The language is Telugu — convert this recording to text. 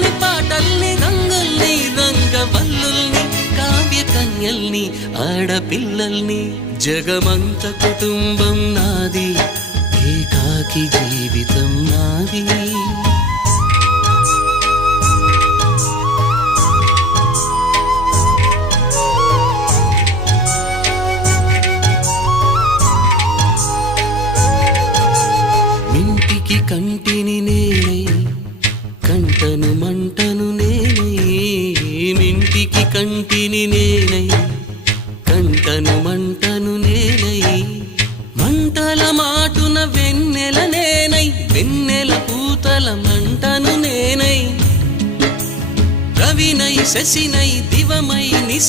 ఆటల్ని పాటల్ని రంగుల్ని రంగవల్లుల్ని కావ్య కన్యల్ని ఆడపిల్లల్ని జగమంత కుటుంబం నాది ఏకాకి జీవితం నాది ఇంటికి కంటిని నేనై కంటను మంటను నేనై ఇంటికి కంటిని నేనై కంటను మంటను నేనై మంటల మాటున వెన్నెల నేనై వెన్నెల పూతల మంటను నేనై రవినై శశినై దివమై నిశి